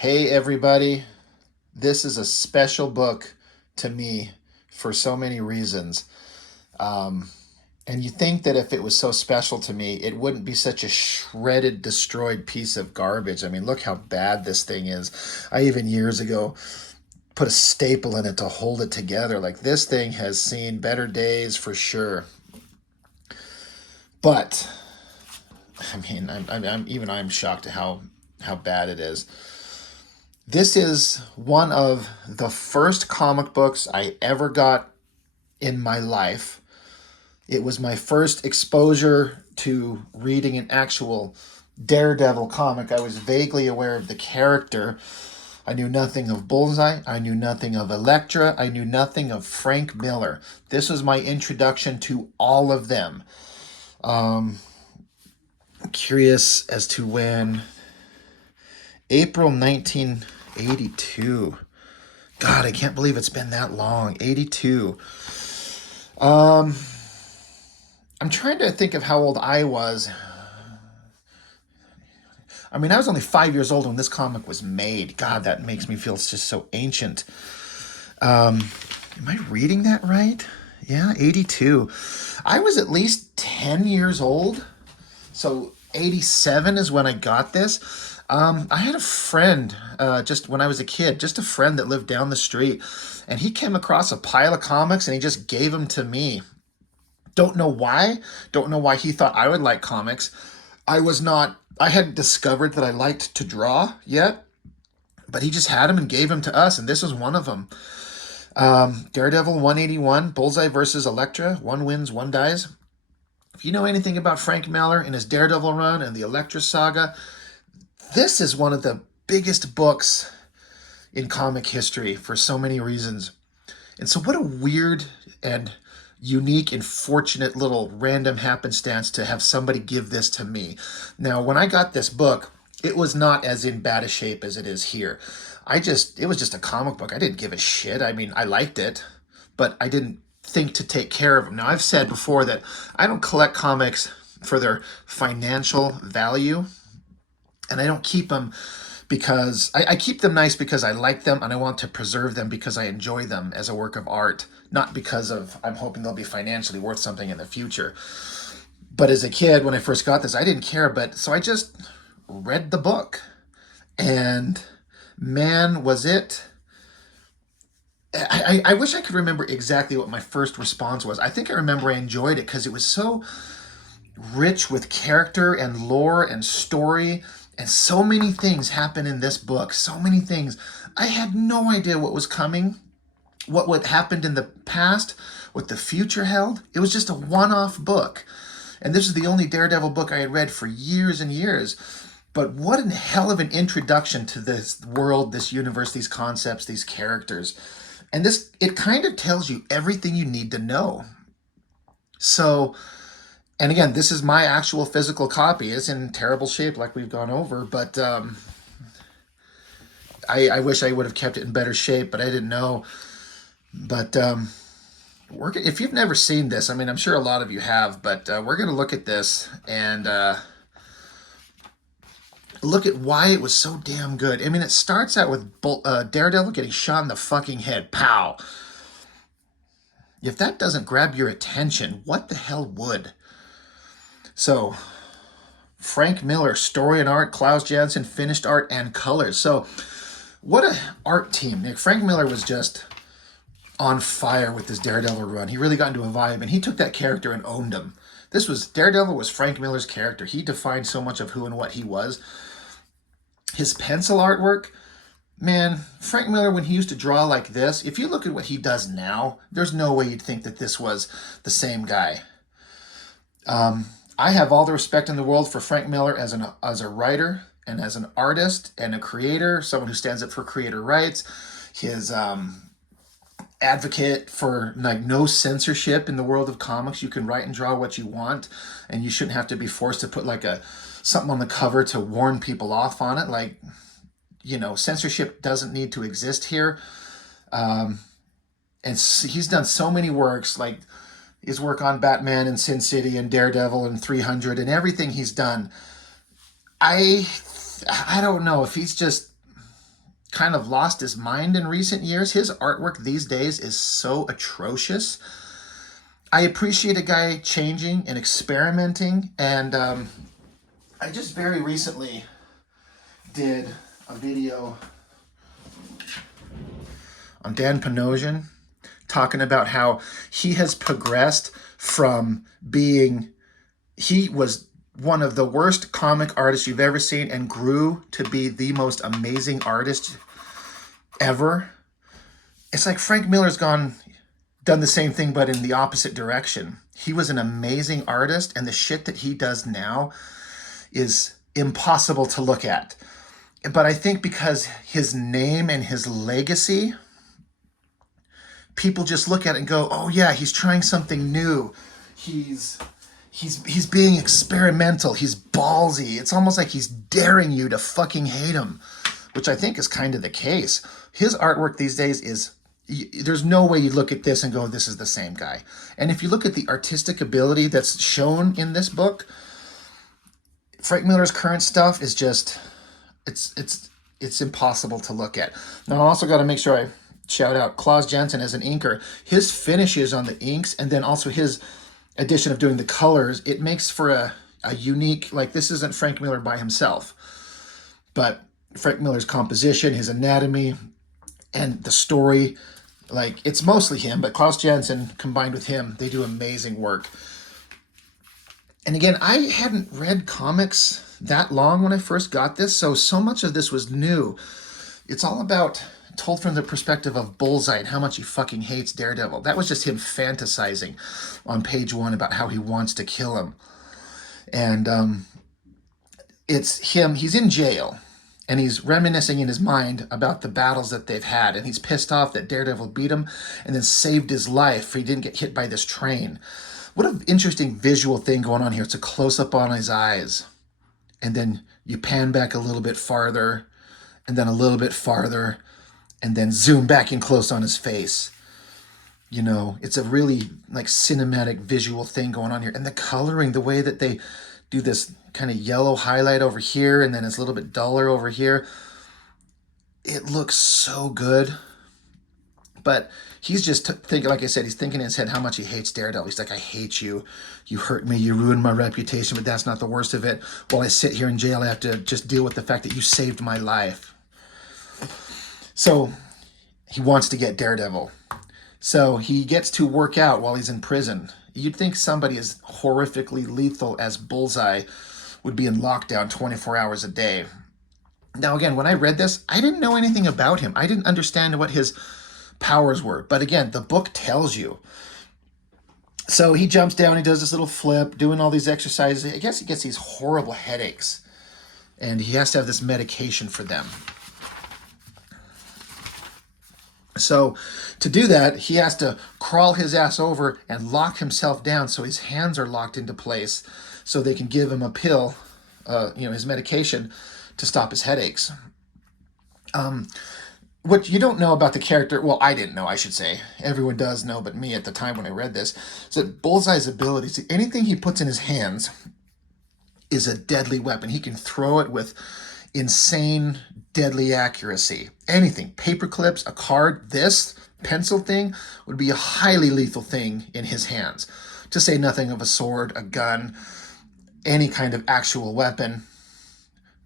Hey, everybody. This is a special book to me for so many reasons. Um, and you think that if it was so special to me, it wouldn't be such a shredded, destroyed piece of garbage. I mean, look how bad this thing is. I even years ago put a staple in it to hold it together. Like, this thing has seen better days for sure. But, I mean, I'm shocked at how bad it is. This is one of the first comic books I ever got in my life. It was my first exposure to reading an actual Daredevil comic. I was vaguely aware of the character. I knew nothing of Bullseye. I knew nothing of Elektra. I knew nothing of Frank Miller. This was my introduction to all of them. I'm curious as to when. April 1982. God, I can't believe it's been that long. 82. Um, I'm trying to think of how old I was. I mean, I was only 5 years old when this comic was made. God, that makes me feel just so ancient. Am I reading that right? Yeah, 82. I was at least 10 years old. So 87 is when I got this. I had a friend just when I was a kid, just a friend that lived down the street, and he came across a pile of comics and he just gave them to me. Don't know why. Don't know why he thought I would like comics. I was not. I hadn't discovered that I liked to draw yet, but he just had them and gave them to us, and this was one of them. Daredevil 181, Bullseye versus Elektra. One wins, one dies. If you know anything about Frank Miller and his Daredevil run and the Elektra saga, this is one of the biggest books in comic history for so many reasons. And so, what a weird and unique and fortunate little random happenstance to have somebody give this to me. Now, when I got this book, it was not as in bad a shape as it is here. It was just a comic book. I didn't give a shit. I mean, I liked it, but I didn't think to take care of them. Now, I've said before that I don't collect comics for their financial value, and I don't keep them because I keep them nice because I like them and I want to preserve them because I enjoy them as a work of art, not because of I'm hoping they'll be financially worth something in the future. But as a kid, when I first got this, I didn't care, but so I just read the book, and man, was it. I wish I could remember exactly what my first response was. I think I remember I enjoyed it because it was so rich with character and lore and story, and so many things happen in this book. So many things. I had no idea what was coming, what happened in the past, what the future held. It was just a one-off book. And this is the only Daredevil book I had read for years and years. But what a hell of an introduction to this world, this universe, these concepts, these characters. And this, it kind of tells you everything you need to know. So, and again, this is my actual physical copy. It's in terrible shape, like we've gone over, but I wish I would have kept it in better shape, but I didn't know. But if you've never seen this, I mean, I'm sure a lot of you have, but we're going to look at this and look at why it was so damn good. I mean, it starts out with Daredevil getting shot in the fucking head. Pow! If that doesn't grab your attention, what the hell would? So, Frank Miller, story and art, Klaus Janson, finished art and colors. So, what a art team. Frank Miller was just on fire with this Daredevil run. He really got into a vibe, and he took that character and owned him. Daredevil was Frank Miller's character. He defined so much of who and what he was. His pencil artwork, man, Frank Miller, when he used to draw like this, if you look at what he does now, there's no way you'd think that this was the same guy. I have all the respect in the world for Frank Miller as a writer and as an artist and a creator, someone who stands up for creator rights. His advocate for like no censorship in the world of comics. You can write and draw what you want, and you shouldn't have to be forced to put like something on the cover to warn people off on it. Like, censorship doesn't need to exist here. And he's done so many works, like his work on Batman and Sin City and Daredevil and 300 and everything he's done. I don't know if he's just kind of lost his mind in recent years. His artwork these days is so atrocious. I appreciate a guy changing and experimenting, and I just very recently did a video on Dan Panosian talking about how he has progressed from being, he was one of the worst comic artists you've ever seen and grew to be the most amazing artist ever. It's like Frank Miller's done the same thing, but in the opposite direction. He was an amazing artist, and the shit that he does now is impossible to look at. But I think because his name and his legacy, people just look at it and go, oh yeah, he's trying something new. He's being experimental. He's ballsy. It's almost like he's daring you to fucking hate him, which I think is kind of the case. His artwork these days is, there's no way you look at this and go, this is the same guy. And if you look at the artistic ability that's shown in this book, Frank Miller's current stuff is just, it's impossible to look at. Now I also got to make sure I shout out Klaus Janson as an inker. His finishes on the inks, and then also his addition of doing the colors, it makes for a unique, like, this isn't Frank Miller by himself, but Frank Miller's composition, his anatomy, and the story, like, it's mostly him, but Klaus Janson combined with him, they do amazing work. And again, I hadn't read comics that long when I first got this, so much of this was new. It's all about, told from the perspective of Bullseye and how much he fucking hates Daredevil. That was just him fantasizing on page 1 about how he wants to kill him. And it's him, he's in jail, and he's reminiscing in his mind about the battles that they've had, and he's pissed off that Daredevil beat him and then saved his life. He didn't get hit by this train. What an interesting visual thing going on here. It's a close-up on his eyes, and then you pan back a little bit farther, and then a little bit farther, and then zoom back in close on his face. You know, it's a really like cinematic visual thing going on here. And the coloring, the way that they do this kind of yellow highlight over here, and then it's a little bit duller over here. It looks so good. But he's just thinking, like I said, he's thinking in his head how much he hates Daredevil. He's like, I hate you. You hurt me. You ruined my reputation, but that's not the worst of it. While I sit here in jail, I have to just deal with the fact that you saved my life. So he wants to get Daredevil. So he gets to work out while he's in prison. You'd think somebody as horrifically lethal as Bullseye would be in lockdown 24 hours a day. Now, again, when I read this, I didn't know anything about him. I didn't understand what his powers were. But again, the book tells you. So he jumps down, he does this little flip, doing all these exercises. I guess he gets these horrible headaches, and he has to have this medication for them. So to do that, he has to crawl his ass over and lock himself down so his hands are locked into place so they can give him a pill, his medication to stop his headaches. What you don't know about the character, well, I didn't know, I should say. Everyone does know, but me at the time when I read this. So Bullseye's abilities, anything he puts in his hands is a deadly weapon. He can throw it with insane, deadly accuracy. Anything, paper clips, a card, this pencil thing would be a highly lethal thing in his hands. To say nothing of a sword, a gun, any kind of actual weapon.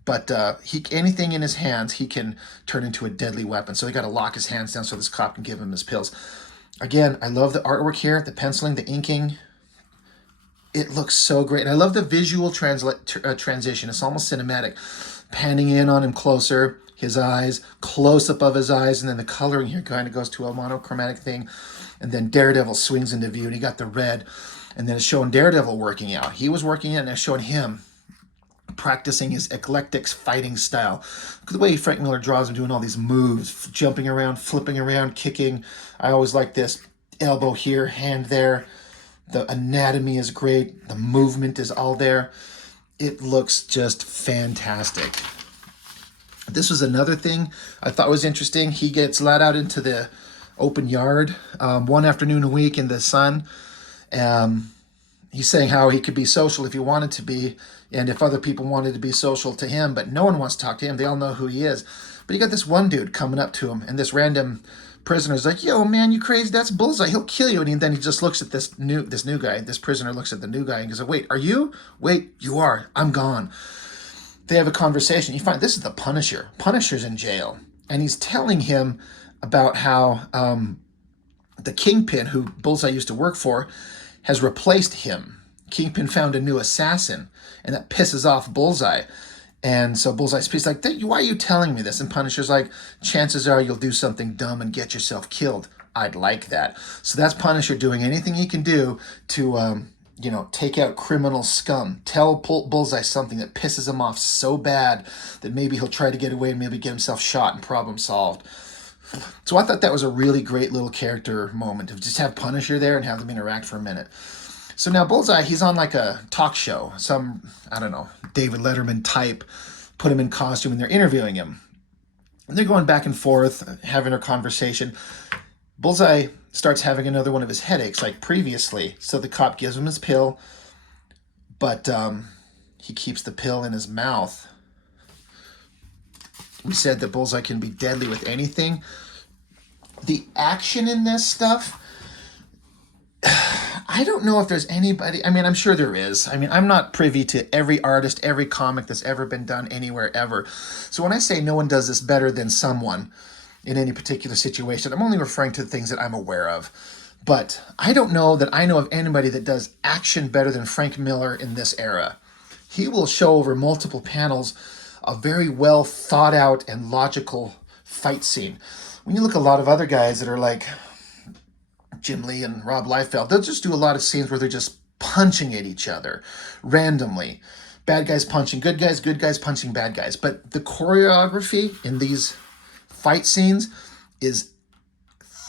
But anything in his hands, he can turn into a deadly weapon. So they got to lock his hands down so this cop can give him his pills. Again, I love the artwork here, the penciling, the inking. It looks so great. And I love the visual transition. It's almost cinematic. Panning in on him closer, his eyes, close up of his eyes, and then the coloring here kind of goes to a monochromatic thing. And then Daredevil swings into view, and he got the red. And then it's showing Daredevil working out. He was working out, and it's showing him practicing his eclectic fighting style. Look at the way Frank Miller draws him doing all these moves, jumping around, flipping around, kicking. I always like this elbow here, hand there. The anatomy is great. The movement is all there. It looks just fantastic. This was another thing I thought was interesting. He gets let out into the open yard one afternoon a week in the sun. he's saying how he could be social if he wanted to be, and if other people wanted to be social to him, but no one wants to talk to him. They all know who he is. But you got this one dude coming up to him, and this random prisoner's like, "Yo, man, you crazy? That's Bullseye. He'll kill you." And then he just looks at this new guy. This prisoner looks at the new guy and goes, "Wait, are you? Wait, you are. I'm gone." They have a conversation. You find this is the Punisher. Punisher's in jail, and he's telling him about how the Kingpin, who Bullseye used to work for, has replaced him. Kingpin found a new assassin, and that pisses off Bullseye. And so Bullseye's like, "Why are you telling me this?" And Punisher's like, "Chances are you'll do something dumb and get yourself killed. I'd like that." So that's Punisher doing anything he can do to, take out criminal scum. Tell Bullseye something that pisses him off so bad that maybe he'll try to get away and maybe get himself shot and problem solved. So I thought that was a really great little character moment to just have Punisher there and have them interact for a minute. So now Bullseye, he's on like a talk show. Some, I don't know, David Letterman type put him in costume and they're interviewing him. And they're going back and forth, having a conversation. Bullseye starts having another one of his headaches like previously. So the cop gives him his pill, but he keeps the pill in his mouth. We said that Bullseye can be deadly with anything. The action in this stuff, I don't know if there's anybody. I mean, I'm sure there is. I mean, I'm not privy to every artist, every comic that's ever been done anywhere ever. So when I say no one does this better than someone in any particular situation, I'm only referring to the things that I'm aware of. But I don't know that I know of anybody that does action better than Frank Miller in this era. He will show over multiple panels a very well thought out and logical fight scene. When you look at a lot of other guys that are like Jim Lee and Rob Liefeld, they'll just do a lot of scenes where they're just punching at each other randomly. Bad guys punching good guys punching bad guys. But the choreography in these fight scenes is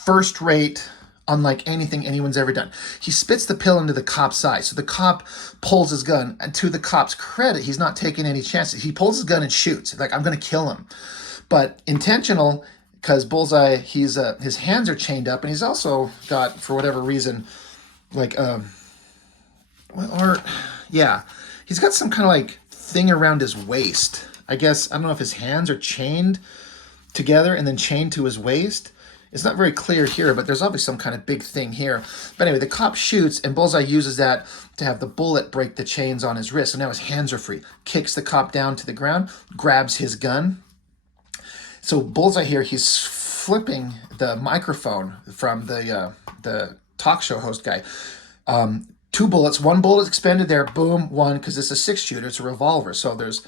first rate, unlike anything anyone's ever done. He spits the pill into the cop's eye. So the cop pulls his gun, and to the cop's credit, he's not taking any chances. He pulls his gun and shoots. Like, I'm going to kill him. But intentional, because Bullseye, his hands are chained up, and he's also got, for whatever reason, like, he's got some kind of like thing around his waist. I guess, I don't know if his hands are chained together and then chained to his waist. It's not very clear here, but there's obviously some kind of big thing here. But anyway, the cop shoots, and Bullseye uses that to have the bullet break the chains on his wrist. So now his hands are free. Kicks the cop down to the ground, grabs his gun. So Bullseye here, he's flipping the microphone from the talk show host guy. 2 bullets. 1 bullet expended there. Boom, 1, because it's a 6-shooter. It's a revolver. So there's,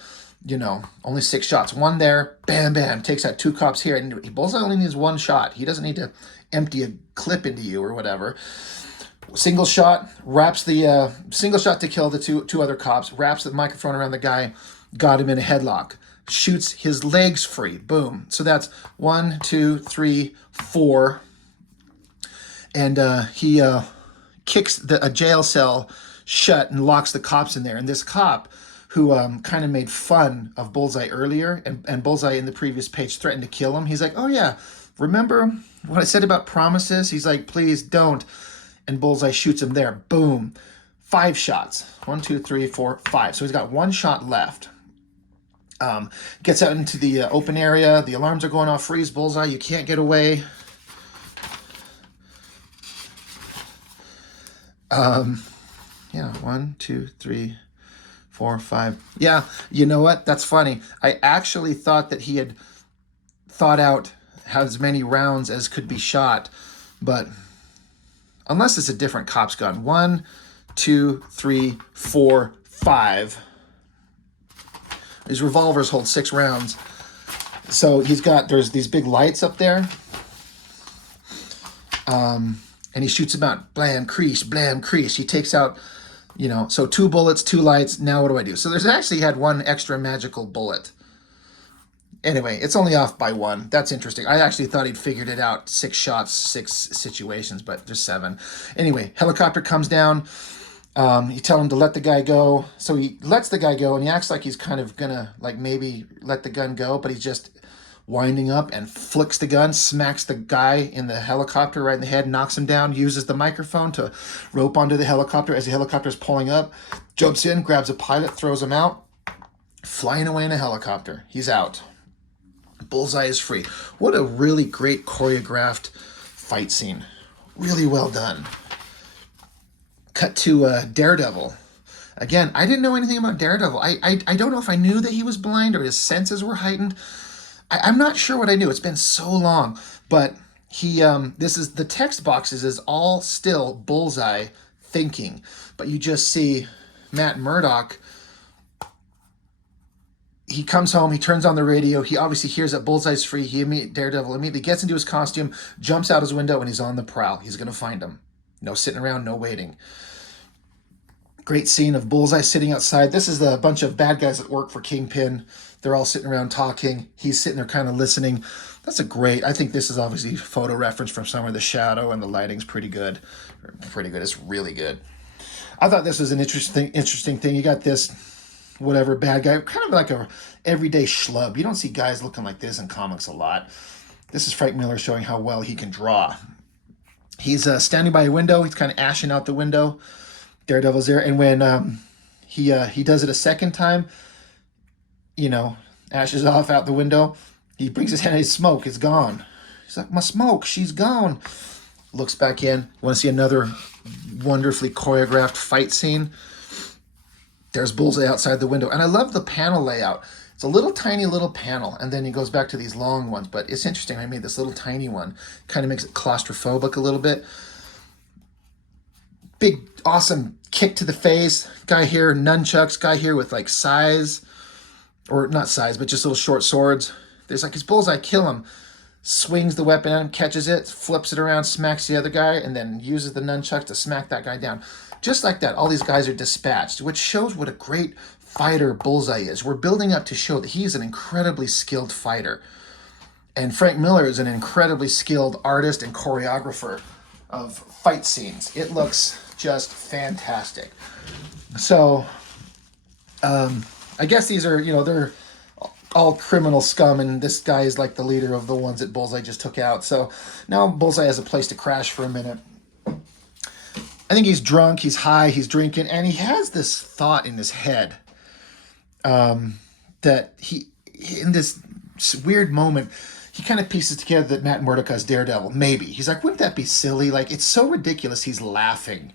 only 6 shots. 1 there, bam, bam, takes out 2 cops here. And Bullseye only needs 1 shot. He doesn't need to empty a clip into you or whatever. Single shot, wraps the, single shot to kill the two other cops, wraps the microphone around the guy, got him in a headlock, shoots his legs free, boom. So that's 1, 2, 3, 4. And he kicks a jail cell shut and locks the cops in there. And this cop, who kind of made fun of Bullseye earlier, and Bullseye in the previous page threatened to kill him. He's like, "Oh yeah, remember what I said about promises?" He's like, "Please don't." And Bullseye shoots him there. Boom. 5 shots. 1, 2, 3, 4, 5. So he's got 1 shot left. Gets out into the open area. The alarms are going off. Freeze, Bullseye. You can't get away. 1, 2, 3, 4, 5. Yeah, you know what? That's funny. I actually thought that he had thought out as many rounds as could be shot, but unless it's a different cop's gun. 1, 2, 3, 4, 5. His revolvers hold 6 rounds. So there's these big lights up there. And he shoots them out. Blam, crease, blam, crease. He takes out, so 2 bullets, 2 lights. Now what do I do? So there's actually had 1 extra magical bullet. Anyway, it's only off by 1. That's interesting. I actually thought he'd figured it out. 6 shots, 6 situations, but there's 7. Anyway, helicopter comes down. You tell him to let the guy go. So he lets the guy go, and he acts like he's kind of gonna, like, maybe let the gun go, but he just winding up, and flicks the gun, smacks the guy in the helicopter right in the head, knocks him down, uses the microphone to rope onto the helicopter as the helicopter is pulling up, jumps in, grabs a pilot, throws him out, flying away in a helicopter. He's out. Bullseye is free. What a really great choreographed fight scene. Really well done. Cut to Daredevil. Again, I didn't know anything about Daredevil. I don't know if I knew that he was blind or his senses were heightened. I'm not sure what I knew. It's been so long. But he, this is, the text boxes is all still Bullseye thinking. But you just see Matt Murdock. He comes home, he turns on the radio, he obviously hears that Bullseye's free, Daredevil immediately gets into his costume, jumps out his window, and he's on the prowl. He's going to find him. No sitting around, no waiting. Great scene of Bullseye sitting outside. This is a bunch of bad guys that work for Kingpin. They're all sitting around talking. He's sitting there kind of listening. That's a great, I think this is obviously photo reference from somewhere. The shadow and the lighting's pretty good. Pretty good. It's really good. I thought this was an interesting thing. You got this whatever bad guy, kind of like a everyday schlub. You don't see guys looking like this in comics a lot. This is Frank Miller showing how well he can draw. He's standing by a window. He's kind of ashing out the window. Daredevil's there, and when he does it a second time, you know, ashes off out the window. He brings his hand, his smoke is gone. He's like, my smoke, she's gone. Looks back in. Want to see another wonderfully choreographed fight scene? There's Bullseye outside the window. And I love the panel layout. It's a little tiny little panel, and then he goes back to these long ones. But it's interesting. I made this little tiny one. Kind of makes it claustrophobic a little bit. Big, awesome kick to the face. Guy here, nunchucks. Guy here with like sais. Or not sais, but just little short swords. There's like, his Bullseye, kill him. Swings the weapon at him, catches it, flips it around, smacks the other guy, and then uses the nunchucks to smack that guy down. Just like that, all these guys are dispatched, which shows what a great fighter Bullseye is. We're building up to show that he's an incredibly skilled fighter. And Frank Miller is an incredibly skilled artist and choreographer of fight scenes. It looks just fantastic. So, I guess these are, you know, they're all criminal scum, and this guy is like the leader of the ones that Bullseye just took out. So now Bullseye has a place to crash for a minute. I think he's drunk, he's high, he's drinking, and he has this thought in his head that he, in this weird moment, he kind of pieces together that Matt Murdock is Daredevil. Maybe. He's like, wouldn't that be silly? Like, it's so ridiculous, he's laughing.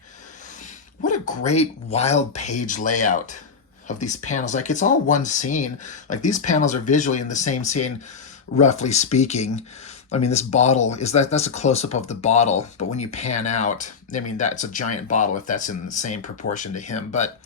What a great wild page layout of these panels. Like, it's all one scene. Like, these panels are visually in the same scene, roughly speaking. I mean, this bottle is that's a close-up of the bottle, but when you pan out, I mean, that's a giant bottle if that's in the same proportion to him. But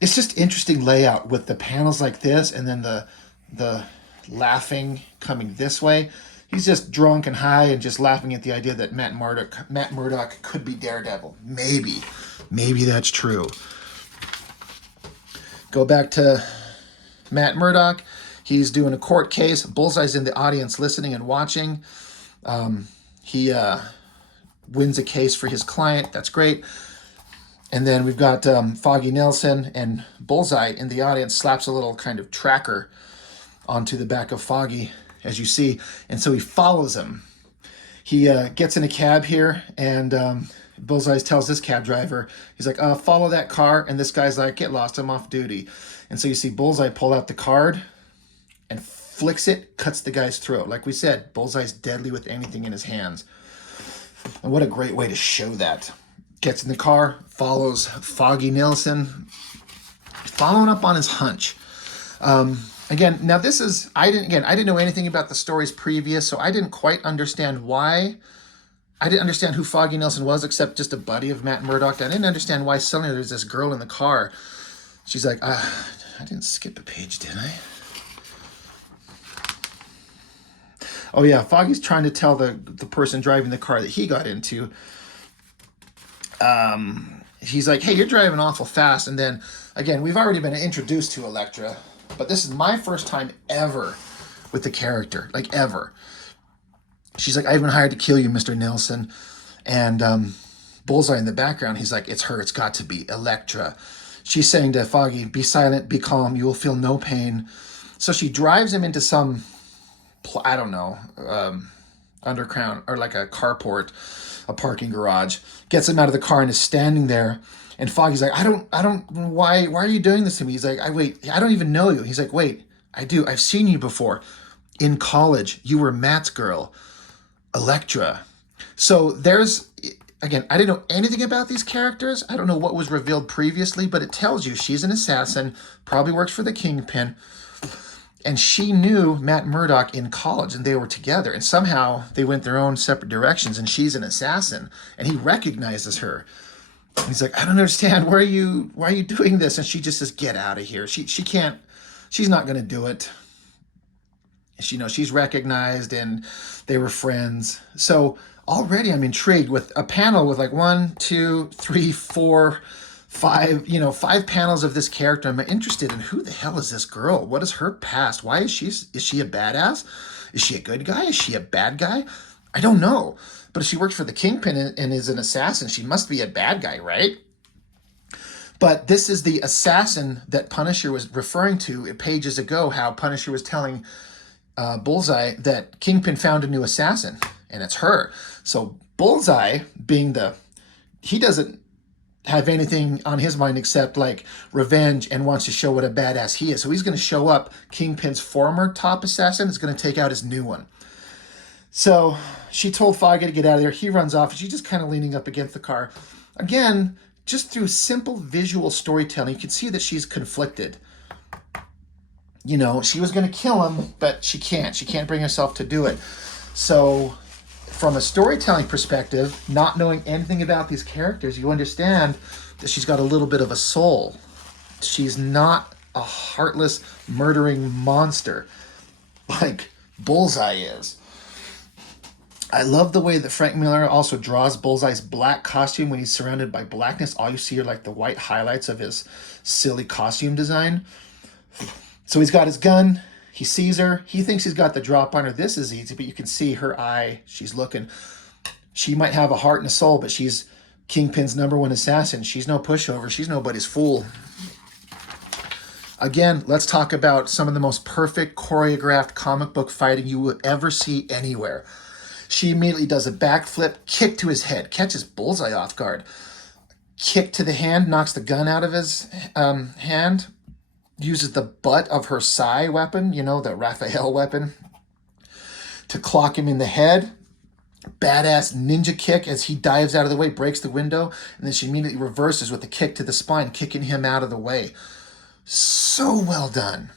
it's just interesting layout with the panels like this, and then the laughing coming this way. He's just drunk and high and just laughing at the idea that Matt Murdock could be Daredevil. Maybe that's true. Go back to Matt Murdock. He's doing a court case. Bullseye's in the audience listening and watching. He wins a case for his client. That's great. And then we've got Foggy Nelson, and Bullseye in the audience slaps a little kind of tracker onto the back of Foggy, as you see. And so he follows him. He gets in a cab here, and Bullseye tells this cab driver, he's like, follow that car. And this guy's like, get lost, I'm off duty. And so you see Bullseye pull out the card and flicks it, cuts the guy's throat. Like we said, Bullseye's deadly with anything in his hands. And what a great way to show that. Gets in the car, follows Foggy Nelson, following up on his hunch. Again, now this is, I didn't know anything about the stories previous, so I didn't quite understand why. I didn't understand who Foggy Nelson was, except just a buddy of Matt Murdock. I didn't understand why suddenly there's this girl in the car. She's like, I didn't skip a page, did I? Oh yeah, Foggy's trying to tell the person driving the car that he got into. He's like, hey, you're driving awful fast. And then, again, we've already been introduced to Elektra, but this is my first time ever with the character, like ever. She's like, I've been hired to kill you, Mr. Nelson. And Bullseye in the background, he's like, it's her, it's got to be Elektra. She's saying to Foggy, be silent, be calm, you will feel no pain. So she drives him into some I don't know, underground or like a carport, a parking garage, gets him out of the car and is standing there. And Foggy's like, why are you doing this to me? He's like, I don't even know you. He's like, wait, I do. I've seen you before. In college, you were Matt's girl, Elektra. So there's, again, I didn't know anything about these characters. I don't know what was revealed previously, but it tells you she's an assassin, probably works for the Kingpin. And she knew Matt Murdock in college, and they were together. And somehow they went their own separate directions, and she's an assassin. And he recognizes her. And he's like, I don't understand. Why are you doing this? And she just says, get out of here. She can't, she's not going to do it. She, she's recognized, and they were friends. So already I'm intrigued with a panel with like 1, 2, 3, 4, 5, 5 panels of this character. I'm interested in who the hell is this girl? What is her past? Why is she a badass? Is she a good guy? Is she a bad guy? I don't know. But if she works for the Kingpin and is an assassin, she must be a bad guy, right? But this is the assassin that Punisher was referring to pages ago, how Punisher was telling Bullseye that Kingpin found a new assassin, and it's her. So Bullseye, he doesn't have anything on his mind except like revenge and wants to show what a badass he is. So he's going to show up. Kingpin's former top assassin is going to take out his new one. So she told Foggy to get out of there. He runs off, and she's just kind of leaning up against the car. Again, just through simple visual storytelling, you can see that she's conflicted. She was going to kill him, but she can't. She can't bring herself to do it. So from a storytelling perspective, not knowing anything about these characters, you understand that she's got a little bit of a soul. She's not a heartless, murdering monster like Bullseye is. I love the way that Frank Miller also draws Bullseye's black costume when he's surrounded by blackness. All you see are like the white highlights of his silly costume design. So he's got his gun. He sees her. He thinks he's got the drop on her. This is easy, but you can see her eye. She's looking. She might have a heart and a soul, but she's Kingpin's #1 assassin. She's no pushover. She's nobody's fool. Again, let's talk about some of the most perfect choreographed comic book fighting you will ever see anywhere. She immediately does a backflip, kick to his head, catches Bullseye off guard. Kick to the hand, knocks the gun out of his hand, uses the butt of her Psy weapon, the Raphael weapon, to clock him in the head. Badass ninja kick as he dives out of the way, breaks the window, and then she immediately reverses with a kick to the spine, kicking him out of the way. So well done.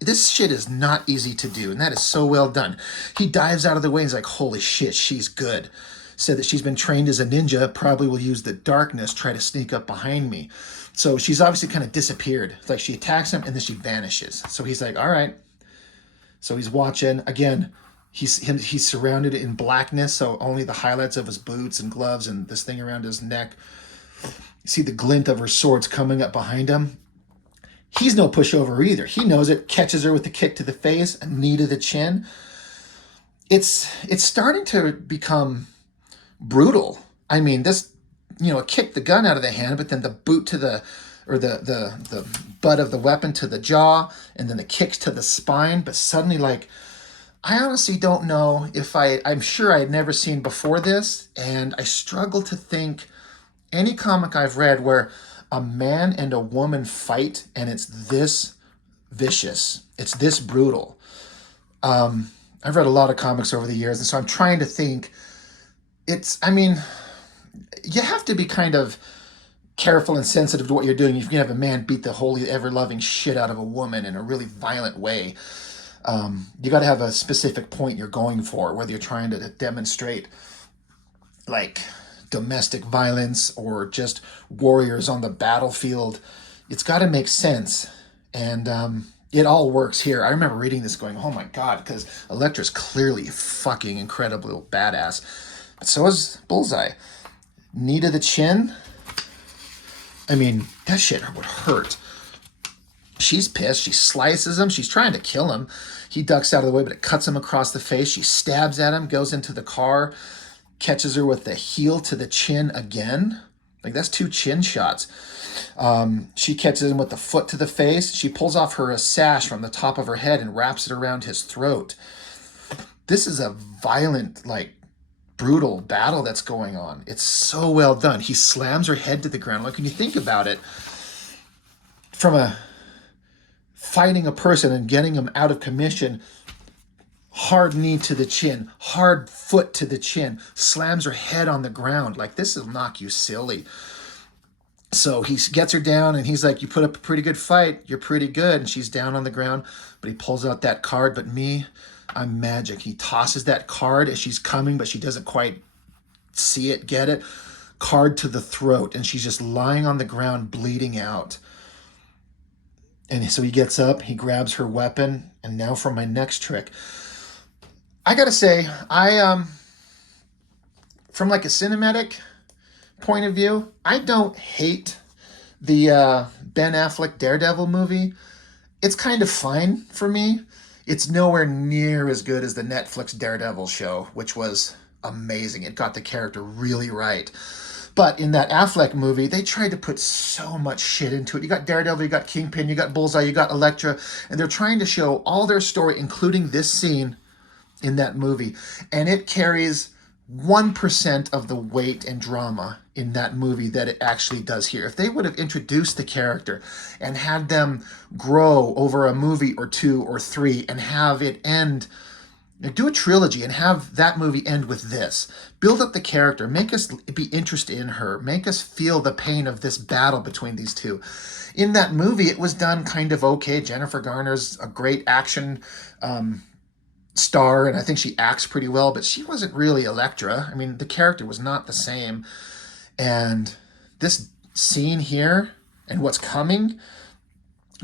This shit is not easy to do, and that is so well done. He dives out of the way and he's like, holy shit, she's good. Said that she's been trained as a ninja, probably will use the darkness, try to sneak up behind me. So she's obviously kind of disappeared. It's like she attacks him and then she vanishes. So he's like, all right. So he's watching. Again, he's surrounded in blackness, so only the highlights of his boots and gloves and this thing around his neck. You see the glint of her swords coming up behind him. He's no pushover either. He knows it, catches her with a kick to the face, a knee to the chin. It's starting to become brutal. I mean, this, kick the gun out of the hand, but then the boot to the butt of the weapon to the jaw, and then the kicks to the spine. But suddenly, I honestly don't know if I'm sure I had never seen before this, and I struggle to think any comic I've read where a man and a woman fight and it's this vicious, it's this brutal. I've read a lot of comics over the years, and so I'm trying to think. You have to be kind of careful and sensitive to what you're doing. If you can have a man beat the holy, ever-loving shit out of a woman in a really violent way, you got to have a specific point you're going for, whether you're trying to demonstrate domestic violence or just warriors on the battlefield. It's got to make sense, and it all works here. I remember reading this going, oh my god, because Elektra's clearly fucking incredibly badass, but so is Bullseye. Knee to the chin. I mean, that shit would hurt. She's pissed. She slices him. She's trying to kill him. He ducks out of the way, but it cuts him across the face. She stabs at him, goes into the car, catches her with the heel to the chin again. Like, that's 2 chin shots. She catches him with the foot to the face. She pulls off her sash from the top of her head and wraps it around his throat. This is a violent, like, brutal battle that's going on. It's so well done. He slams her head to the ground. Like, when you think about it, from a fighting a person and getting him out of commission, hard knee to the chin, hard foot to the chin, slams her head on the ground. Like, this will knock you silly. So he gets her down and he's like, you put up a pretty good fight. You're pretty good. And she's down on the ground, but he pulls out that card. But me, I'm magic. He tosses that card as she's coming, but she doesn't quite see it, get it. Card to the throat. And she's just lying on the ground, bleeding out. And so he gets up, he grabs her weapon. And now for my next trick. I gotta say, from like a cinematic point of view, I don't hate the Ben Affleck Daredevil movie. It's kind of fine for me. It's nowhere near as good as the Netflix Daredevil show, which was amazing. It got the character really right. But in that Affleck movie, they tried to put so much shit into it. You got Daredevil, you got Kingpin, you got Bullseye, you got Elektra, and they're trying to show all their story, including this scene in that movie. And it carries 1% of the weight and drama in that movie that it actually does here. If they would have introduced the character and had them grow over a movie or 2 or 3 and have it end, do a trilogy and have that movie end with this. Build up the character, make us be interested in her, make us feel the pain of this battle between these two. In that movie, it was done kind of okay. Jennifer Garner's a great action star, and I think she acts pretty well, but she wasn't really Elektra. I mean, the character was not the same. And this scene here and what's coming,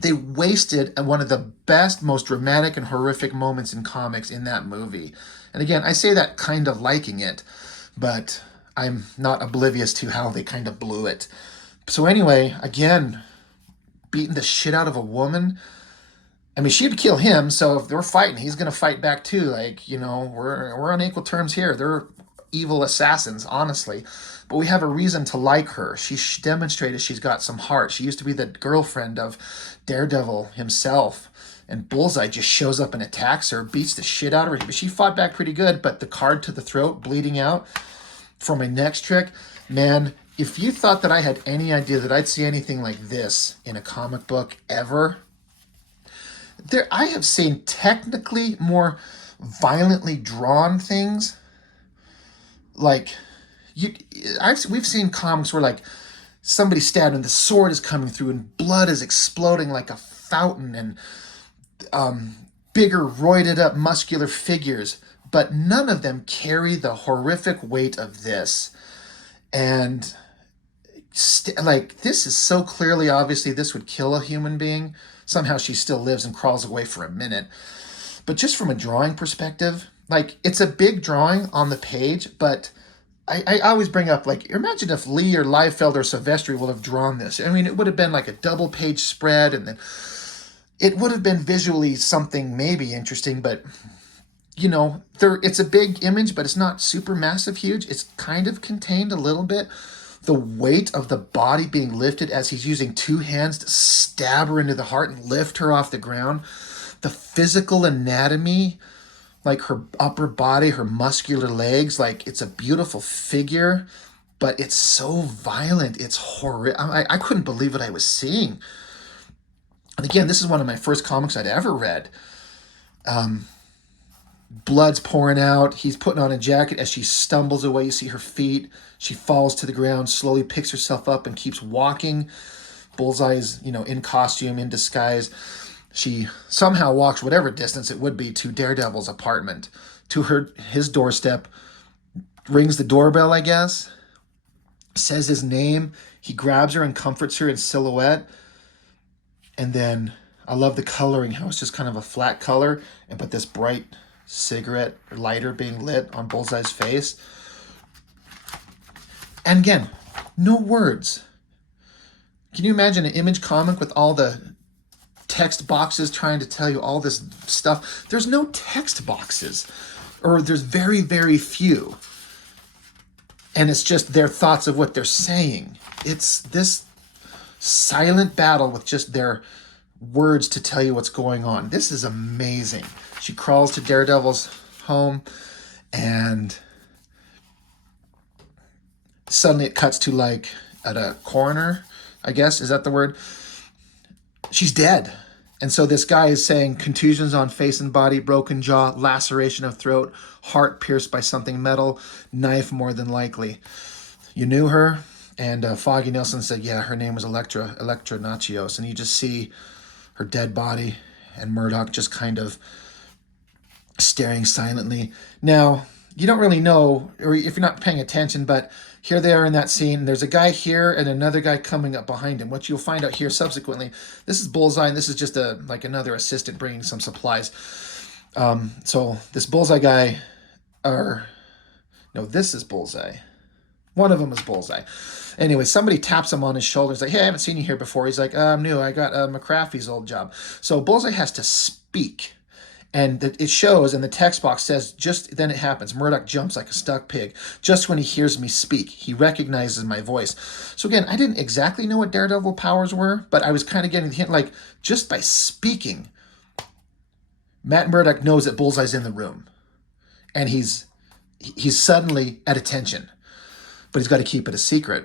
they wasted one of the best, most dramatic and horrific moments in comics in that movie. And again, I say that kind of liking it, but I'm not oblivious to how they kind of blew it. So anyway, again, beating the shit out of a woman. I mean, she'd kill him, so if they're fighting, he's going to fight back too. Like, you know, we're on equal terms here. They're evil assassins, honestly. But we have a reason to like her. She demonstrated she's got some heart. She used to be the girlfriend of Daredevil himself. And Bullseye just shows up and attacks her, beats the shit out of her. But she fought back pretty good, but the card to the throat, bleeding out. For my next trick, man, if you thought that I had any idea that I'd see anything like this in a comic book ever, I have seen technically more violently drawn things. Like, we've seen comics where, like, somebody's stabbed and the sword is coming through and blood is exploding like a fountain, and bigger, roided up, muscular figures. But none of them carry the horrific weight of this. And, this is so clearly, obviously, this would kill a human being. Somehow she still lives and crawls away for a minute. But just from a drawing perspective, like, it's a big drawing on the page, but I always bring up, like, imagine if Lee or Liefeld or Silvestri would have drawn this. I mean, it would have been like a double-page spread, and then it would have been visually something maybe interesting, but, you know, it's a big image, but it's not super massive huge. It's kind of contained a little bit. The weight of the body being lifted as he's using 2 hands to stab her into the heart and lift her off the ground. The physical anatomy, like her upper body, her muscular legs, like, it's a beautiful figure, but it's so violent. It's horrific. I couldn't believe what I was seeing. And again, this is one of my first comics I'd ever read. Blood's pouring out. He's putting on a jacket. As she stumbles away, you see her feet. She falls to the ground, slowly picks herself up and keeps walking. Bullseye's, in costume, in disguise. She somehow walks whatever distance it would be to Daredevil's apartment, to his doorstep, rings the doorbell, I guess, says his name. He grabs her and comforts her in silhouette. And then I love the coloring, how it's just kind of a flat color, but this bright cigarette lighter being lit on Bullseye's face. And again, no words. Can you imagine an Image comic with all the text boxes trying to tell you all this stuff? There's no text boxes, or there's very, very few. and it's just their thoughts of what they're saying. It's this silent battle with just their words to tell you what's going on. This is amazing. She crawls to Daredevil's home, and suddenly it cuts to like at a coroner, I guess. Is that the word? She's dead. And so this guy is saying contusions on face and body, broken jaw, laceration of throat, heart pierced by something metal, knife more than likely. You knew her? And Foggy Nelson said, yeah, her name was Elektra Nachios. And you just see her dead body and Murdoch just kind of staring silently. Now, you don't really know, or if you're not paying attention, but here they are in that scene. There's a guy here and another guy coming up behind him. What you'll find out here subsequently, this is Bullseye, and this is just like another assistant bringing some supplies. So this Bullseye guy, this is Bullseye. One of them is Bullseye. Anyway, somebody taps him on his shoulder. He's like, hey, I haven't seen you here before. He's like, I'm new. I got McCraffy's old job. So Bullseye has to speak. And it shows, and the text box says, just then it happens. Murdoch jumps like a stuck pig. Just when he hears me speak, he recognizes my voice. So again, I didn't exactly know what Daredevil powers were, but I was kind of getting the hint, like, just by speaking, Matt Murdoch knows that Bullseye's in the room. And he's suddenly at attention. But he's got to keep it a secret.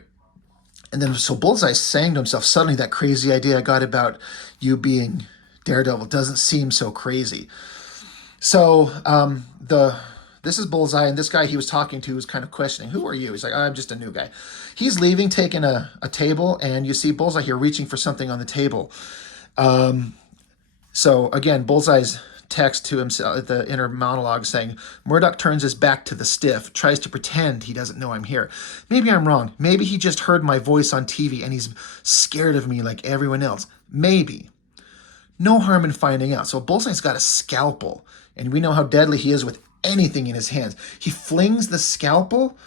And then so Bullseye's saying to himself, suddenly that crazy idea I got about you being Daredevil doesn't seem so crazy. So this is Bullseye, and this guy he was talking to was kind of questioning, who are you? He's like, I'm just a new guy. He's leaving, taking a table, and you see Bullseye here reaching for something on the table. So again, Bullseye's text to himself, the inner monologue saying, Murdoch turns his back to the stiff, tries to pretend he doesn't know I'm here. Maybe I'm wrong. Maybe he just heard my voice on TV and he's scared of me like everyone else. Maybe. No harm in finding out. So Bullseye's got a scalpel, and we know how deadly he is with anything in his hands. He flings the scalpel,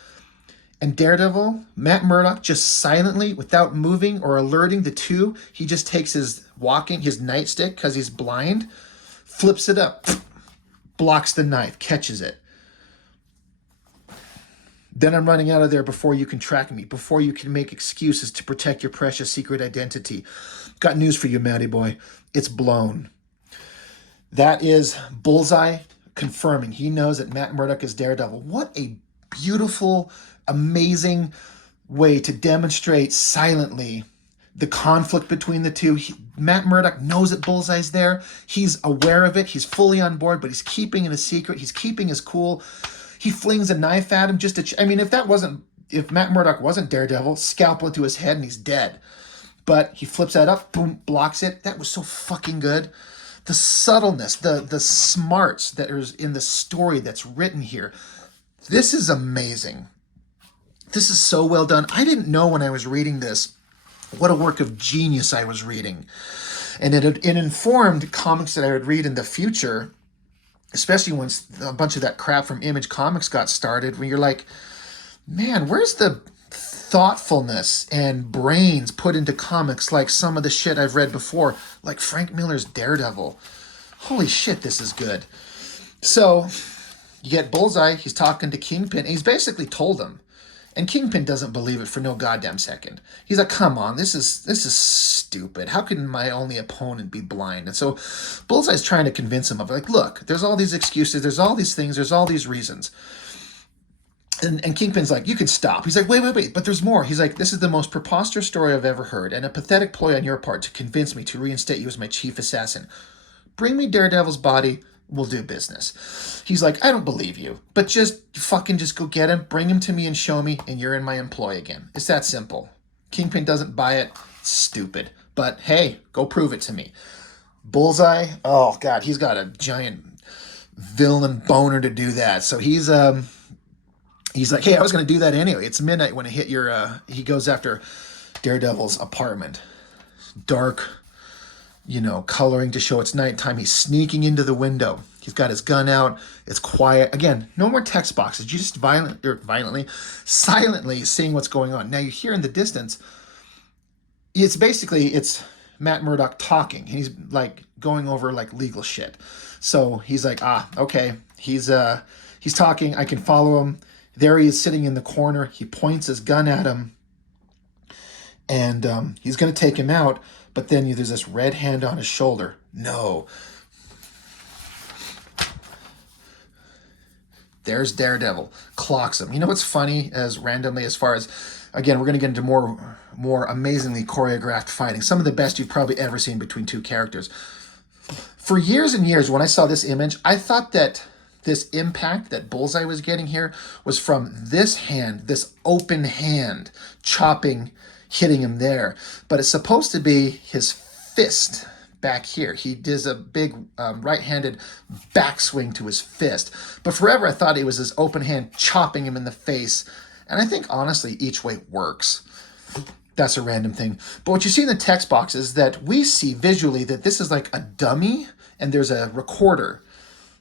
and Daredevil, Matt Murdoch, just silently, without moving or alerting the two, he just takes his nightstick, because he's blind, flips it up, blocks the knife, catches it. Then I'm running out of there before you can track me, before you can make excuses to protect your precious secret identity. Got news for you, Matty boy. It's blown. That is Bullseye confirming. He knows that Matt Murdoch is Daredevil. What a beautiful, amazing way to demonstrate silently the conflict between the two. Matt Murdoch knows that Bullseye's there. He's aware of it. He's fully on board, but he's keeping it a secret. He's keeping his cool. He flings a knife at him if Matt Murdoch wasn't Daredevil, scalpel into his head and he's dead. But he flips that up, boom, blocks it. That was so fucking good. The subtleness, the smarts that is in the story that's written here. This is amazing. This is so well done. I didn't know when I was reading this what a work of genius I was reading. And it informed comics that I would read in the future, especially once a bunch of that crap from Image Comics got started, when you're like, man, where's the thoughtfulness and brains put into comics like some of the shit I've read before, like Frank Miller's Daredevil. Holy shit, this is good. So you get Bullseye, he's talking to Kingpin, and he's basically told him. And Kingpin doesn't believe it for no goddamn second. He's like, come on, this is stupid. How can my only opponent be blind? And so Bullseye's trying to convince him of, like, look, there's all these excuses, there's all these things, there's all these reasons. And Kingpin's like, you can stop. He's like, wait, but there's more. He's like, this is the most preposterous story I've ever heard, and a pathetic ploy on your part to convince me to reinstate you as my chief assassin. Bring me Daredevil's body, we'll do business. He's like, I don't believe you, but just go get him, bring him to me and show me, and you're in my employ again. It's that simple. Kingpin doesn't buy it. Stupid. But hey, go prove it to me. Bullseye, oh God, he's got a giant villain boner to do that. So he's like, hey, I was going to do that anyway. It's midnight when I hit your, he goes after Daredevil's apartment. Dark, coloring to show it's nighttime. He's sneaking into the window. He's got his gun out. It's quiet. Again, no more text boxes. You just silently seeing what's going on. Now you hear in the distance, it's Matt Murdoch talking. He's like going over like legal shit. So he's like, okay, he's talking. I can follow him. There he is sitting in the corner. He points his gun at him, and he's going to take him out. But then there's this red hand on his shoulder. No. There's Daredevil. Clocks him. You know what's funny, as randomly as far as, again, we're going to get into more amazingly choreographed fighting. Some of the best you've probably ever seen between two characters. For years and years, when I saw this image, I thought that this impact that Bullseye was getting here was from this hand, this open hand, chopping, hitting him there. But it's supposed to be his fist back here. He does a big right-handed backswing to his fist. But forever I thought it was his open hand chopping him in the face. And I think, honestly, each way works. That's a random thing. But what you see in the text box is that we see visually that this is like a dummy, and there's a recorder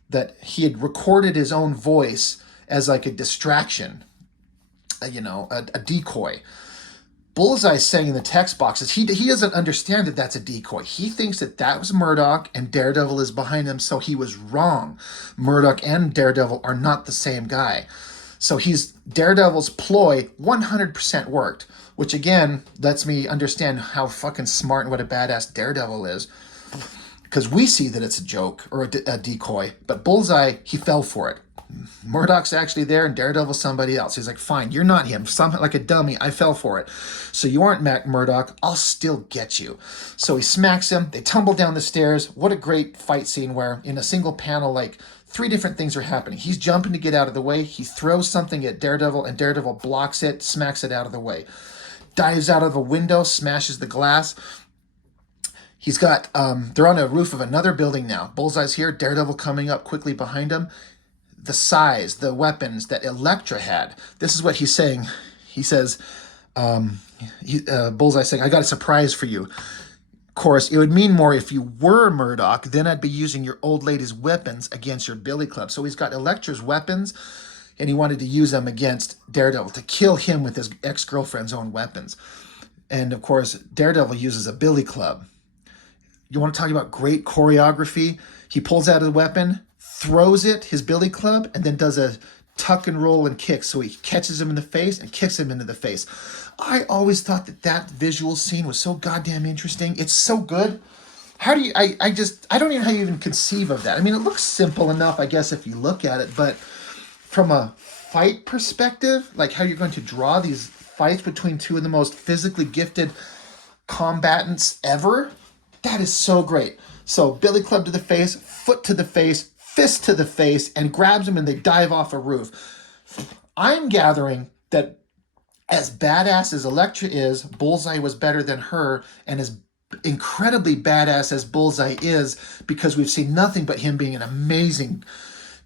that he had recorded his own voice as like a distraction, a decoy. Bullseye saying in the text boxes, he doesn't understand that that's a decoy. He thinks that was Murdoch and Daredevil is behind him, so he was wrong. Murdoch and Daredevil are not the same guy. So Daredevil's ploy 100% worked, which again lets me understand how fucking smart and what a badass Daredevil is. Because we see that it's a joke or a decoy, but Bullseye, he fell for it. Murdoch's actually there and Daredevil's somebody else. He's like, fine, you're not him. Something like a dummy. I fell for it. So you aren't Murdoch. I'll still get you. So he smacks him. They tumble down the stairs. What a great fight scene where in a single panel, like 3 different things are happening. He's jumping to get out of the way. He throws something at Daredevil and Daredevil blocks it, smacks it out of the way. Dives out of a window, smashes the glass. He's got, they're on a roof of another building now. Bullseye's here, Daredevil coming up quickly behind him. The size, the weapons that Elektra had. This is what he's saying. He says, Bullseye saying, I got a surprise for you. Of course, it would mean more if you were Murdoch, then I'd be using your old lady's weapons against your billy club. So he's got Elektra's weapons, and he wanted to use them against Daredevil to kill him with his ex-girlfriend's own weapons. And of course, Daredevil uses a billy club. You want to talk about great choreography? He pulls out a weapon, throws it, his billy club, and then does a tuck and roll and kick. So he catches him in the face and kicks him into the face. I always thought that visual scene was so goddamn interesting. It's so good. How do you, I don't even know how you even conceive of that. I mean, it looks simple enough, I guess, if you look at it, but from a fight perspective, like how you're going to draw these fights between two of the most physically gifted combatants ever, that is so great. So billy club to the face, foot to the face, fist to the face, and grabs him and they dive off a roof. I'm gathering that as badass as Elektra is, Bullseye was better than her, and as incredibly badass as Bullseye is, because we've seen nothing but him being an amazing,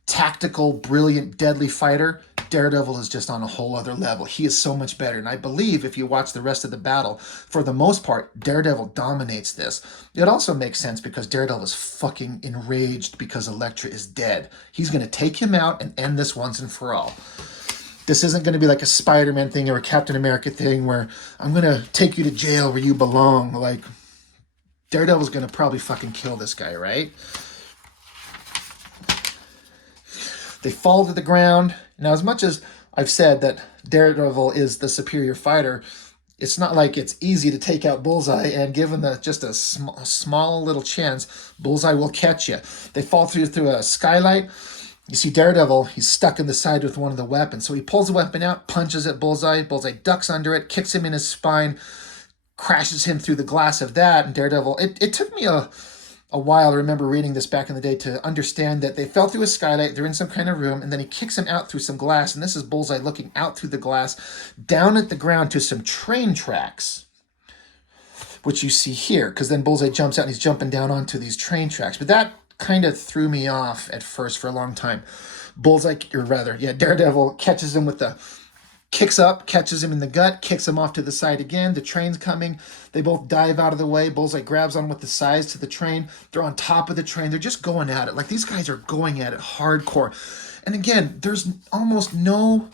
tactical, brilliant, deadly fighter, Daredevil is just on a whole other level. He is so much better. And I believe if you watch the rest of the battle, for the most part, Daredevil dominates this. It also makes sense because Daredevil is fucking enraged because Elektra is dead. He's going to take him out and end this once and for all. This isn't going to be like a Spider-Man thing or a Captain America thing where I'm going to take you to jail where you belong. Like, Daredevil's going to probably fucking kill this guy, right? They fall to the ground. Now, as much as I've said that Daredevil is the superior fighter, it's not like it's easy to take out Bullseye, and given just a small little chance, Bullseye will catch you. They fall through a skylight. You see Daredevil, he's stuck in the side with one of the weapons. So he pulls the weapon out, punches at Bullseye. Bullseye ducks under it, kicks him in his spine, crashes him through the glass of that. And Daredevil, it took me a while, I remember reading this back in the day, to understand that they fell through a skylight, they're in some kind of room, and then he kicks him out through some glass, and this is Bullseye looking out through the glass, down at the ground to some train tracks, which you see here, because then Bullseye jumps out and he's jumping down onto these train tracks. But that kind of threw me off at first for a long time. Daredevil catches him with the kicks up, catches him in the gut, kicks him off to the side again. The train's coming. They both dive out of the way. Bullseye grabs on with the sides to the train. They're on top of the train. They're just going at it. Like, these guys are going at it hardcore. And again, there's almost no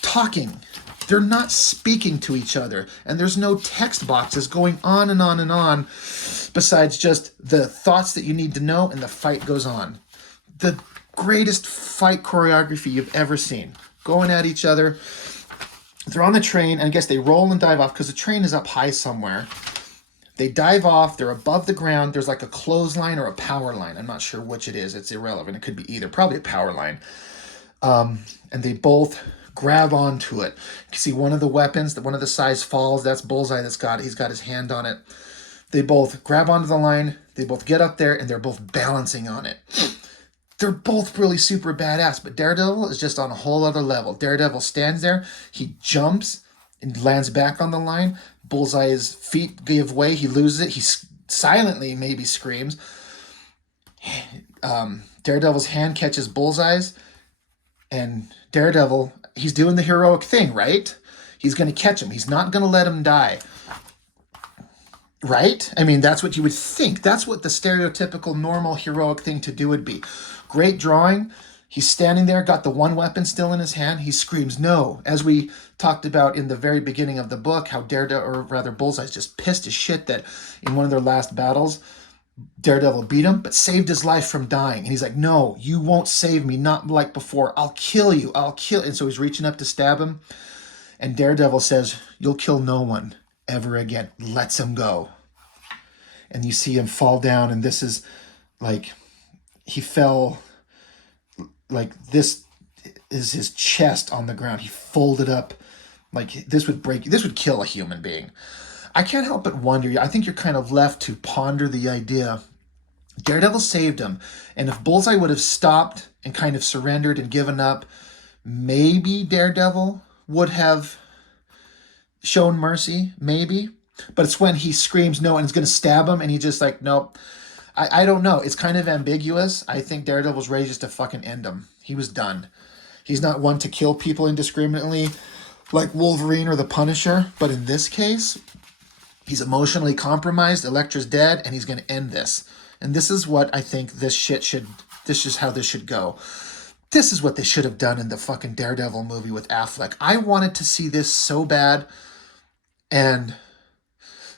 talking. They're not speaking to each other. And there's no text boxes going on and on and on besides just the thoughts that you need to know, and the fight goes on. The greatest fight choreography you've ever seen. going at each other. They're on the train, and I guess they roll and dive off because the train is up high somewhere. They dive off. They're above the ground. There's like a clothesline or a power line. I'm not sure which it is. It's irrelevant. It could be either. Probably a power line. And they both grab onto it. You can see one of the weapons, one of the size falls. That's Bullseye. He's got his hand on it. They both grab onto the line. They both get up there, and they're both balancing on it. They're both really super badass, but Daredevil is just on a whole other level. Daredevil stands there, he jumps and lands back on the line. Bullseye's feet give way, he loses it. He silently maybe screams. Daredevil's hand catches Bullseye's, and Daredevil, he's doing the heroic thing, right? He's going to catch him. He's not going to let him die. Right? I mean, that's what you would think. That's what the stereotypical, normal, heroic thing to do would be. Great drawing. He's standing there, got the one weapon still in his hand. He screams, no. As we talked about in the very beginning of the book, how Bullseye's just pissed as shit that in one of their last battles, Daredevil beat him, but saved his life from dying. And he's like, no, you won't save me. Not like before. I'll kill you. And so he's reaching up to stab him. And Daredevil says, you'll kill no one ever again. Lets him go. And you see him fall down, and this is like, he fell, like this is his chest on the ground. He folded up, like this would kill a human being. I can't help but wonder, I think you're kind of left to ponder the idea. Daredevil saved him, and if Bullseye would have stopped and kind of surrendered and given up, maybe Daredevil would have shown mercy, maybe. But it's when he screams no and is going to stab him, and he just like, nope. I don't know. It's kind of ambiguous. I think Daredevil's ready just to fucking end him. He was done. He's not one to kill people indiscriminately like Wolverine or the Punisher. But in this case, he's emotionally compromised. Elektra's dead, and he's going to end this. And this is what I think this is how this should go. This is what they should have done in the fucking Daredevil movie with Affleck. I wanted to see this so bad. And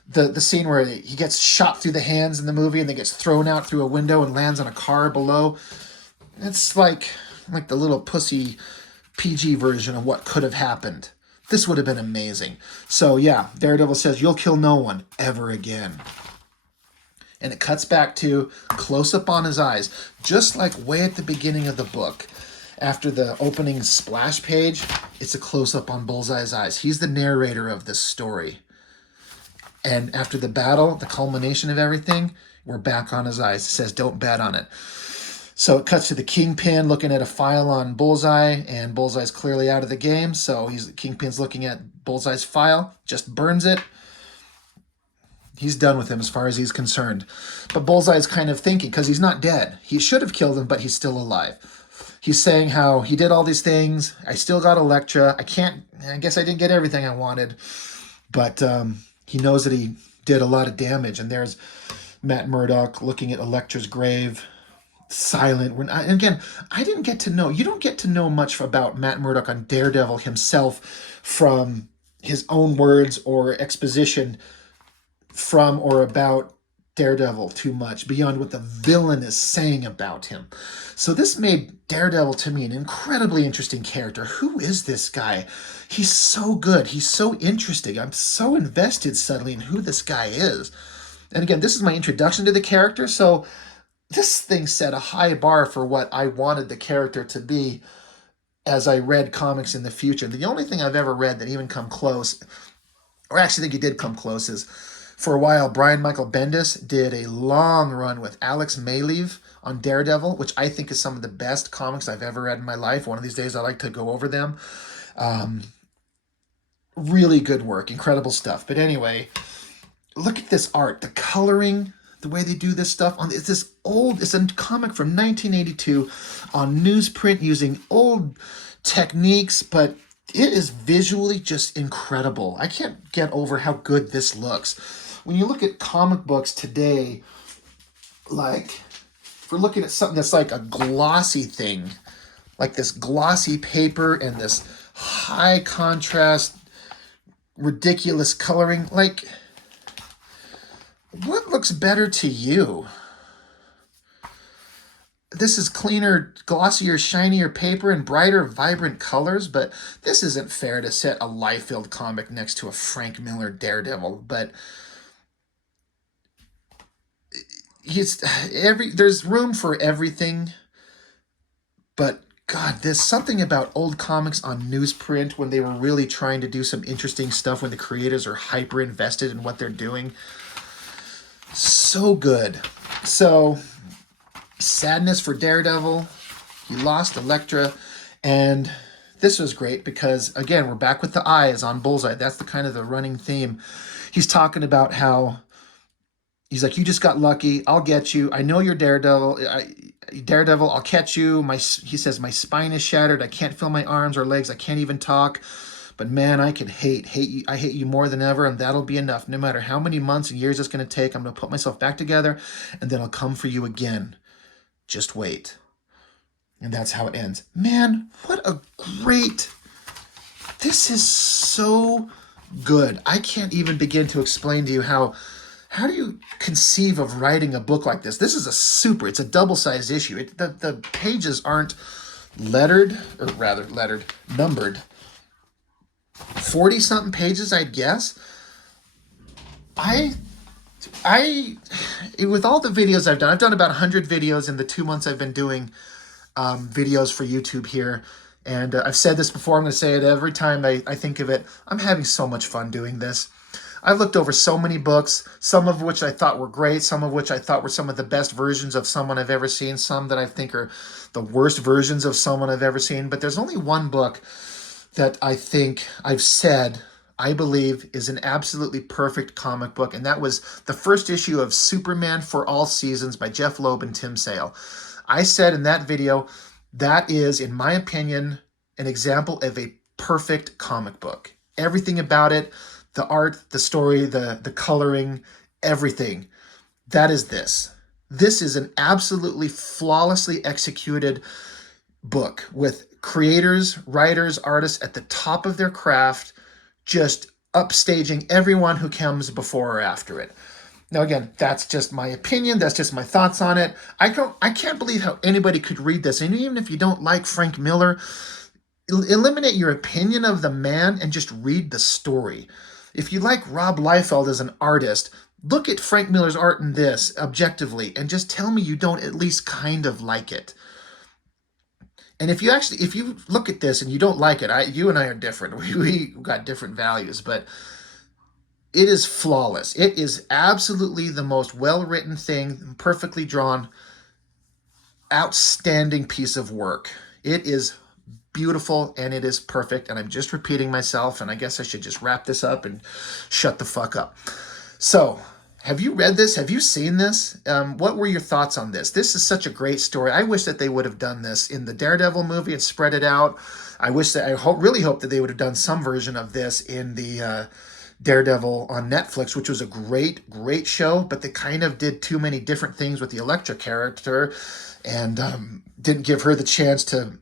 the scene where he gets shot through the hands in the movie and then gets thrown out through a window and lands on a car below. It's like the little pussy PG version of what could have happened. This would have been amazing. So yeah, Daredevil says, you'll kill no one ever again. And it cuts back to close-up on his eyes, just like way at the beginning of the book. After the opening splash page, it's a close-up on Bullseye's eyes. He's the narrator of this story. And after the battle, the culmination of everything, we're back on his eyes. It says, don't bet on it. So it cuts to the Kingpin looking at a file on Bullseye, and Bullseye's clearly out of the game. So Kingpin's looking at Bullseye's file, just burns it. He's done with him as far as he's concerned. But Bullseye's kind of thinking, because he's not dead. He should have killed him, but he's still alive. He's saying how he did all these things. I still got Elektra. I guess I didn't get everything I wanted. But he knows that he did a lot of damage. And there's Matt Murdock looking at Elektra's grave, silent. And again, I didn't get to know. You don't get to know much about Matt Murdock on Daredevil himself from his own words or exposition from or about Daredevil too much, beyond what the villain is saying about him. So this made Daredevil to me an incredibly interesting character. Who is this guy? He's so good. He's so interesting. I'm so invested suddenly in who this guy is. And again, this is my introduction to the character, so this thing set a high bar for what I wanted the character to be as I read comics in the future. The only thing I've ever read that even come close, or actually think he did come close, is for a while, Brian Michael Bendis did a long run with Alex Maleev on Daredevil, which I think is some of the best comics I've ever read in my life. One of these days, I'd like to go over them. Really good work, incredible stuff. But anyway, look at this art, the coloring, the way they do this stuff. It's a comic from 1982 on newsprint using old techniques, but it is visually just incredible. I can't get over how good this looks. When you look at comic books today, like, if we're looking at something that's like a glossy thing, like this glossy paper and this high contrast, ridiculous coloring, like, what looks better to you? this is cleaner, glossier, shinier paper and brighter, vibrant colors, but this isn't fair to set a Liefeld comic next to a Frank Miller Daredevil. But he's there's room for everything, but God, there's something about old comics on newsprint when they were really trying to do some interesting stuff, when the creators are hyper invested in what they're doing. So good. So, sadness for Daredevil. He lost Elektra, and this was great because, again, we're back with the eyes on Bullseye. That's the kind of the running theme. He's talking about how he's like, you just got lucky. I'll get you. I know you're Daredevil. Daredevil, I'll catch you. He says, my spine is shattered. I can't feel my arms or legs. I can't even talk. But man, I can hate you. I hate you more than ever, and that'll be enough. No matter how many months and years it's going to take, I'm going to put myself back together, and then I'll come for you again. Just wait. And that's how it ends. Man, what a great... This is so good. I can't even begin to explain to you how do you conceive of writing a book like this? This is it's a double-sized issue. The pages aren't lettered, or rather numbered. 40-something pages, I'd guess. With all the videos I've done about 100 videos in the 2 months I've been doing videos for YouTube here. And I've said this before, I'm going to say it every time I think of it. I'm having so much fun doing this. I've looked over so many books, some of which I thought were great, some of which I thought were some of the best versions of someone I've ever seen, some that I think are the worst versions of someone I've ever seen. But there's only one book that I think I believe is an absolutely perfect comic book, and that was the first issue of Superman for All Seasons by Jeff Loeb and Tim Sale. I said in that video, that is, in my opinion, an example of a perfect comic book. Everything about it, the art, the story, the coloring, everything. That is this. This is an absolutely flawlessly executed book with creators, writers, artists at the top of their craft, just upstaging everyone who comes before or after it. Now, again, that's just my opinion. That's just my thoughts on it. I can't believe how anybody could read this. And even if you don't like Frank Miller, eliminate your opinion of the man and just read the story. If you like Rob Liefeld as an artist, look at Frank Miller's art in this objectively and just tell me you don't at least kind of like it. And if you look at this and you don't like it, you and I are different. We got different values, but it is flawless. It is absolutely the most well-written thing, perfectly drawn, outstanding piece of work. It is beautiful and it is perfect. And I'm just repeating myself, and I guess I should just wrap this up and shut the fuck up. So, have you read this? Have you seen this? What were your thoughts on this? This is such a great story. I wish that they would have done this in the Daredevil movie and spread it out. I really hope that they would have done some version of this in the Daredevil on Netflix, which was a great, great show, but they kind of did too many different things with the Elektra character and didn't give her the chance to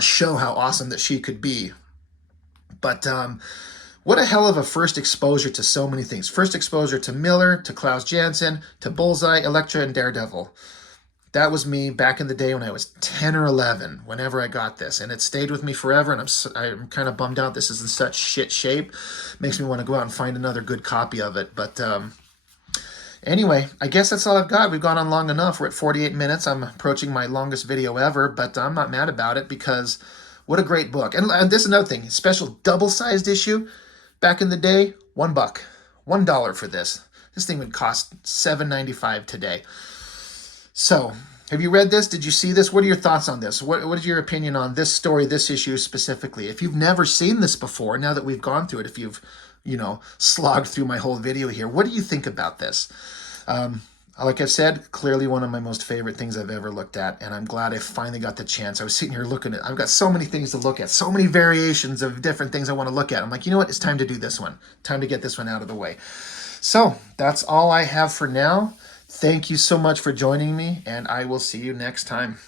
show how awesome that she could be. But what a hell of a first exposure to so many things. First exposure to Miller, to Klaus Janson, to Bullseye, Elektra, and Daredevil. That was me back in the day when I was 10 or 11, whenever I got this. And it stayed with me forever, and I'm kind of bummed out this is in such shit shape. Makes me want to go out and find another good copy of it. But anyway, I guess that's all I've got. We've gone on long enough. We're at 48 minutes. I'm approaching my longest video ever, but I'm not mad about it because what a great book. And this is another thing. Special double-sized issue. Back in the day, $1. $1 for this. This thing would cost $7.95 today. So, have you read this? Did you see this? What are your thoughts on this? What is your opinion on this story, this issue specifically? If you've never seen this before, now that we've gone through it, if you've, slogged through my whole video here, what do you think about this? Like I've said, clearly one of my most favorite things I've ever looked at, and I'm glad I finally got the chance. I was sitting here looking at, I've got so many things to look at, so many variations of different things I want to look at. I'm like, you know what? It's time to do this one. Time to get this one out of the way. So, that's all I have for now. Thank you so much for joining me, and I will see you next time.